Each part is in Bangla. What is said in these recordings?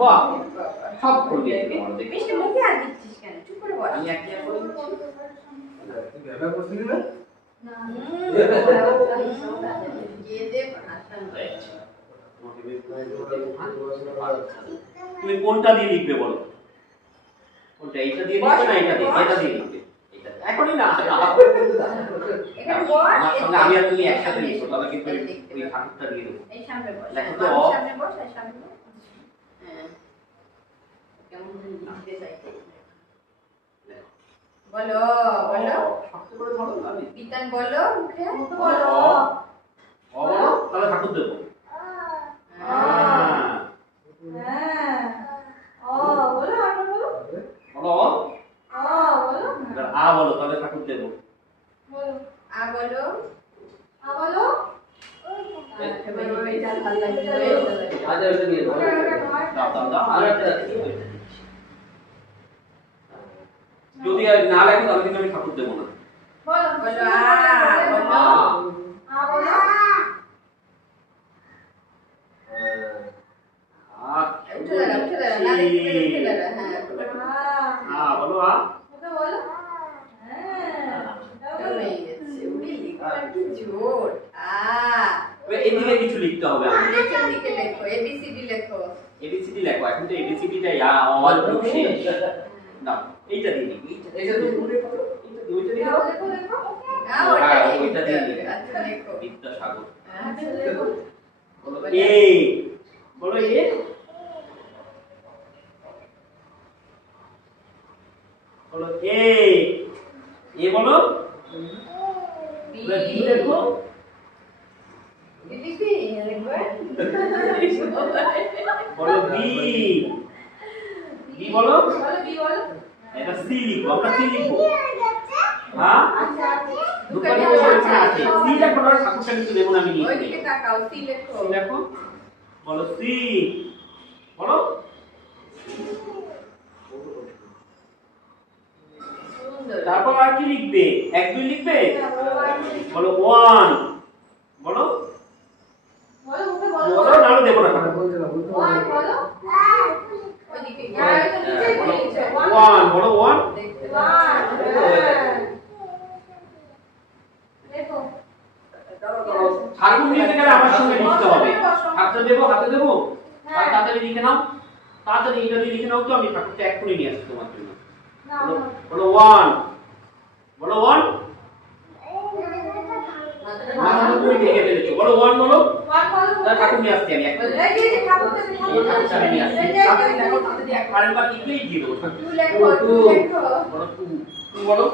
বাহ সব করে দিয়ে মিষ্টি মুখে আর দিচ্ছিস কেন? চুপ করে বল। আমি একটা করে দিচ্ছি তুই ব্যবহার করছিস না? তুমি কোনটা দিয়ে লিখবে বলো? কোনটা? এইটা দিয়ে লিখবে না এটা দিয়ে? এটা দিয়ে লিখবে। এটা এখনই না। এখানে বল। আমার সঙ্গে আমি আর তুমি একসাথে লিখবো, তাহলে কিন্তু ওই ঠাকুরটা দিয়ে দেবো। এই সামনে বস। লেখো তো। সামনে বস, এই সামনে বস। হ্যাঁ। কেমন লিখতে চাইতে? বলো, বলো। শক্ত করে ধরো আমি। বিতান বলো মুখে। বলো। বলো, তাহলে ঠাকুর দেবো। হ্যাঁ। বলো, আর বলো। বলো। বলো। আ বলো, তাহলে ঠাকুর দেবো। বলো। আ বলো। বলো। এবার ওইটা ভালো লাগছে। আচ্ছা ওটা নিয়ে দাও। দাও দাও আর একটা যদি না লেখো তাহলে কিন্তু আমি ঠাকুর দেবো না। বলো, বলো। বলো। বলো। উঠে দাঁড়া, উঠে দাঁড়া। না দেখতে পেলে উঠে দাঁড়া। হ্যাঁ। বলো আ। বলো। হ্যাঁ। উড়ে গেছে। উড়ে লিখবার কি জোর। এদিকে কিছু লিখতে হবে আমাদের। নিচের দিকে লেখো, এবিসিডি লেখো। এবিসিডি লেখো, এখন তো এবিসিডিটা শেষ। না এইটা দিয়ে লিখি। এইটা দিয়ে ওইটা দিয়ে দাও। লেখো, লেখো। ওইটা দিয়ে লিখি। আচ্ছা লেখো। বিদ্যাসাগর। আচ্ছা লেখো। বলো এ। বলো এ। বলো এ। এ বলো। বি লেখো। বিলিপি লেখো। বলো বি। বি বলো। বলো বি বলো। এটা সি লিখবো, আমরা সি লিখবো। হ্যাঁ? আচ্ছা আচ্ছা। দোকানে বসে আছে। সি লেখো না, ঠাকুরটা কিন্তু দেবো না আমি লিখে। ওইদিকে তাকাও, সি লেখো। সি লেখো। বলো সি। বলো। সুন্দর। তারপর আর কি লিখবে? এক দুই লিখবে? বলো 1। বলো। বলো মুখে বলো। বলো নাও দেবো না। বলতে না বলতে। ওয়ান বলো। ওইদিকে গিয়ে নিচে নিচে 1 বলো 1। দেখতে ওয়ান। দেখো। ঠাকুর নিতে গেলে আমার সঙ্গে লিখতে হবে। হাতে দেবো, হাতে দেবো। আর তাড়াতাড়ি লিখে নাও। তাড়াতাড়ি এটা দিয়ে লিখে নাও তো, আমি ঠাকুরটা এক্ষুনি নিয়ে আসছি তোমার জন্য। বলো 1। বলো 1। মাথাটা তুমি ভেঙে ফেলেছো। বলো 1 বলো। ওয়ান বলো। তাহলে ঠাকুর নিয়ে আসছি আমি এক্ষুনি। এই যে ঠাকুর দেবে এই ঠাকুরটা আমি নিয়ে আসছি। তাড়াতাড়ি লেখো, তাড়াতাড়ি আরেকবার লিখলেই দিয়ে দেবো। টু লেখো, টু লেখো। বলো 2। 2 বলো।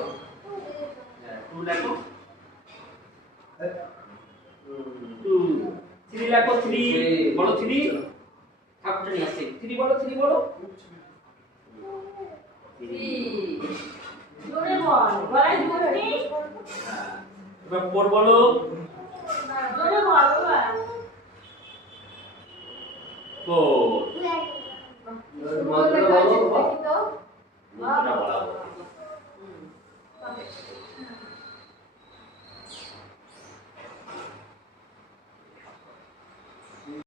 2 লেখো। 2। 3 লেখো 3। বলো 3। ঠাকুরটা নিয়ে আসছি। 3 বলো, 3 বলো। থ্রি। জোরে বল, গলায় জোর নেই। হ্যাঁ। এবার 4 বলো। জোরে বল বাবা। 4। মাত্রা বলো।